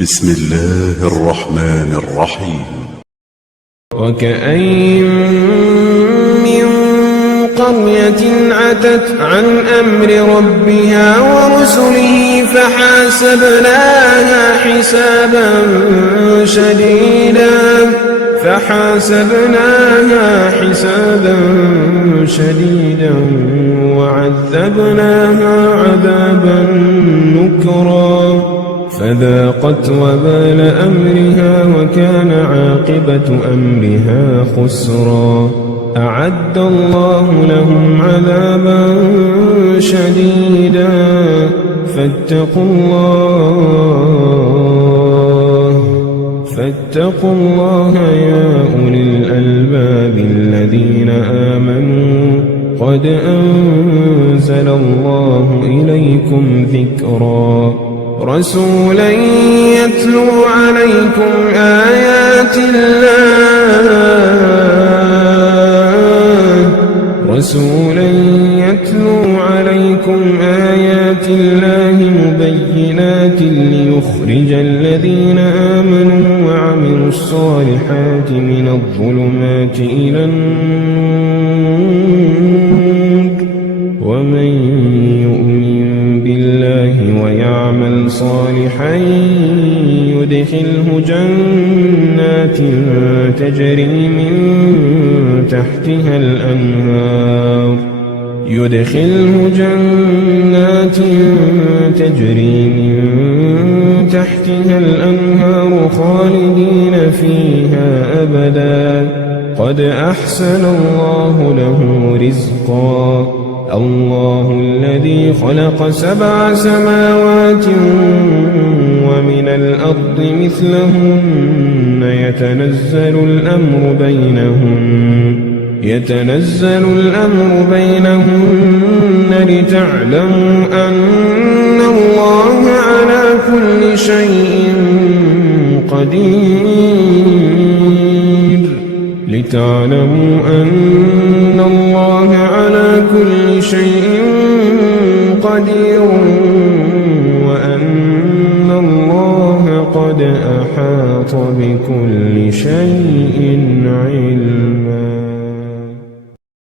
بسم الله الرحمن الرحيم. وكأين من قرية عتت عن أمر ربها ورسله فحاسبناها حسابا شديدا وعذبناها عذابا نكرا فذاقت وبال أمرها وكان عاقبة أمرها خسرا أعد الله لهم عذابا شديدا فاتقوا الله يا أولي الألباب الذين آمنوا قد أنزل الله إليكم ذكرا رسولا يتلو عليكم آيات الله مبينات ليخرج الذين آمنوا وعملوا الصالحات من الظلمات إلى النور ومن يؤمن بالله ويعمل صالحا يدخله جنات تجري من تحتها الأنهار خالدين فيها أبدا قد أحسن الله له رزقا الله الذي خلق 7 سماوات ومن الأرض مثلهن يتنزل الأمر بينهن لتعلموا أن الله على كل شيء قدير وأن الله قد أحاط بكل شيء علما.